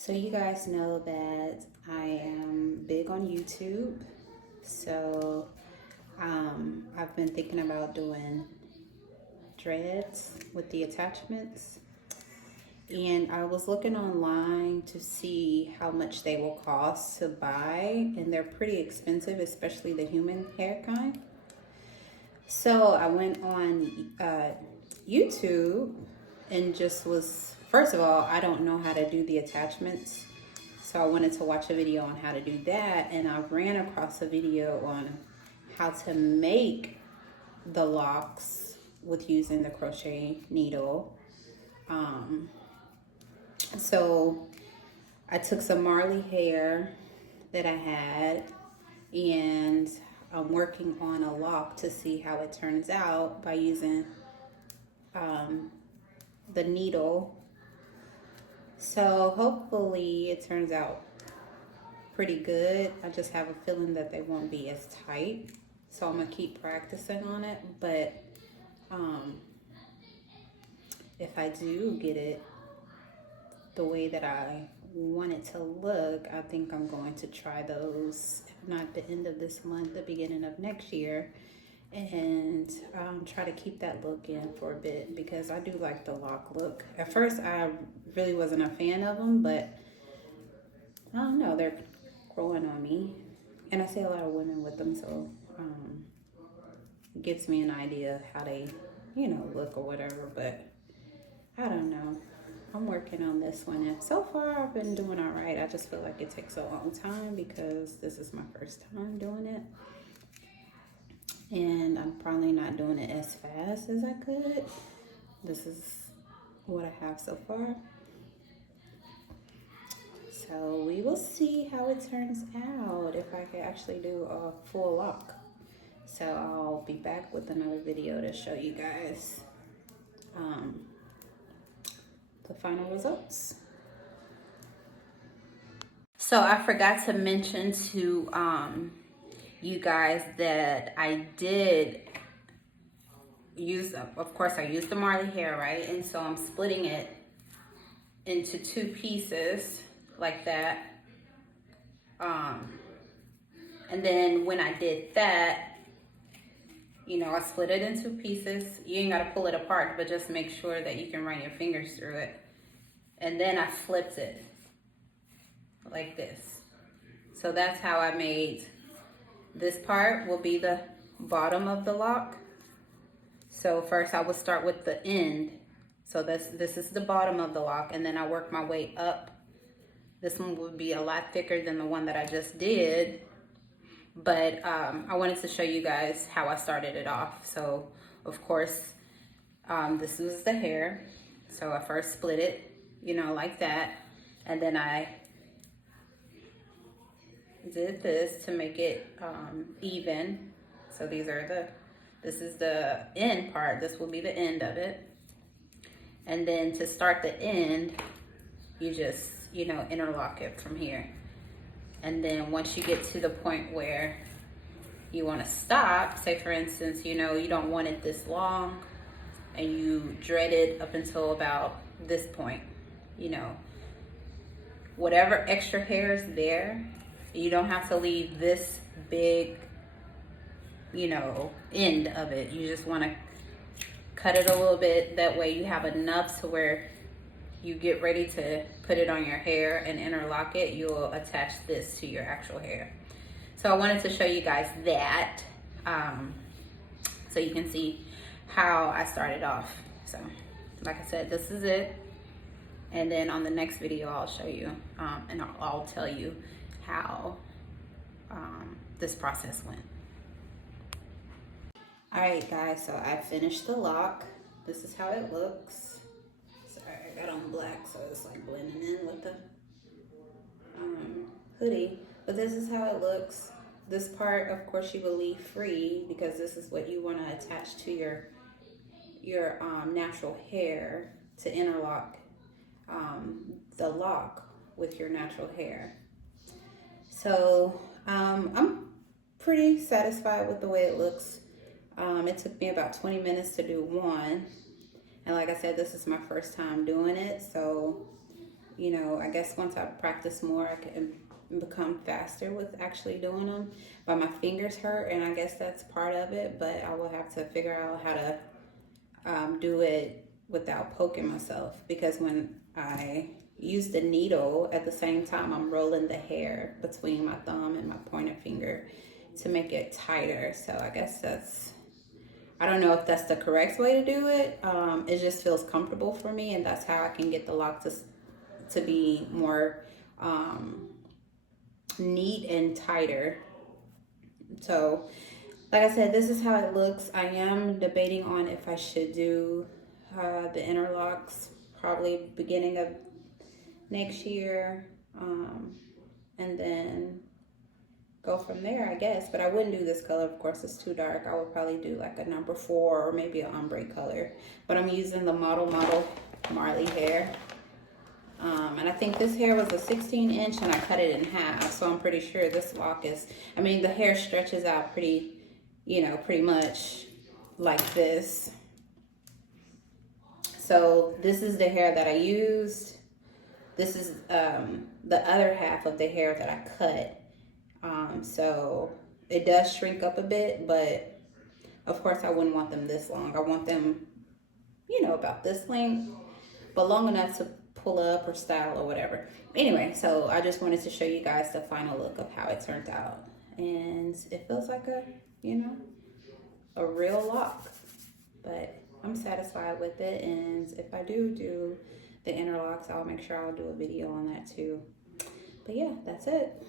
So you guys know that I am big on YouTube. So I've been thinking about doing dreads with the attachments. And I was looking online to see how much they will cost to buy. And they're pretty expensive, especially the human hair kind. So I went on YouTube and just was, first of all, I don't know how to do the attachments. So I wanted to watch a video on how to do that. And I ran across a video on how to make the locks with using the crochet needle. So I took some Marley hair that I had and I'm working on a lock to see how it turns out by using the needle. So hopefully it turns out pretty good. I just have a feeling that they won't be as tight. So I'm gonna keep practicing on it. But if I do get it the way that I want it to look, I think I'm going to try those, if not the end of this month, the beginning of next year, and try to keep that look in for a bit because I do like the lock look. At first, I really wasn't a fan of them, but I don't know, they're growing on me, and I see a lot of women with them, so it gives me an idea of how they, look or whatever. But I don't know. I'm working on this one, and so far I've been doing all right. I just feel like it takes a long time because this is my first time doing it, and I'm probably not doing it as fast as I could. This is what I have so far. So we will see how it turns out, if I can actually do a full lock. So I'll be back with another video to show you guys the final results. So I forgot to mention to you guys that I did use, of course I used the Marley hair, right? And so I'm splitting it into two pieces like that. And then when I did that, I split it into pieces. You ain't gotta pull it apart, but just make sure that you can run your fingers through it. And then I flipped it like this. So that's how I made this part will be the bottom of the lock. So first I would start with the end. So this is the bottom of the lock, and then I work my way up. This one would be a lot thicker than the one that I just did. But I wanted to show you guys how I started it off. So of course, this was the hair. So I first split it, like that. And then I did this to make it even. So this is the end part. This will be the end of it. And then to start the end, you just, interlock it from here. And then once you get to the point where you want to stop, say for instance, you don't want it this long and you dread it up until about this point, whatever extra hair is there, you don't have to leave this big, end of it. You just want to cut it a little bit. That way you have enough to where you get ready to put it on your hair and interlock it, you'll attach this to your actual hair. So I wanted to show you guys that so you can see how I started off. So like I said, this is it. And then on the next video, I'll show you and I'll tell you how this process went. All right, guys, so I finished the lock. This is how it looks. Sorry, I got on black, so it's like blending in with the hoodie. But this is how it looks. This part, of course, you will leave free because this is what you want to attach to your natural hair to interlock the lock with your natural hair. So I'm pretty satisfied with the way it looks. It took me about 20 minutes to do one. And like I said, this is my first time doing it. So, you know, I guess once I practice more, I can become faster with actually doing them. But my fingers hurt, and I guess that's part of it. But I will have to figure out how to do it without poking myself, because when I use the needle at the same time, I'm rolling the hair between my thumb and my pointer finger to make it tighter. So I guess that's, I don't know if that's the correct way to do it. It just feels comfortable for me, and that's how I can get the lock to be more neat and tighter. So like I said, this is how it looks. I am debating on if I should do the interlocks probably beginning of next year, and then go from there, I guess. But I wouldn't do this color, of course, it's too dark. I would probably do like a number 4 or maybe an ombre color. But I'm using the model Marley hair. And I think this hair was a 16-inch and I cut it in half. So I'm pretty sure this lock is, I mean, the hair stretches out pretty, you know, pretty much like this. So this is the hair that I used. This is the other half of the hair that I cut. So it does shrink up a bit, but of course I wouldn't want them this long. I want them, you know, about this length, but long enough to pull up or style or whatever. Anyway, so I just wanted to show you guys the final look of how it turned out. And it feels like a, you know, a real lock. But I'm satisfied with it. And if I do the interlocks, I'll make sure I'll do a video on that too. But yeah, that's it.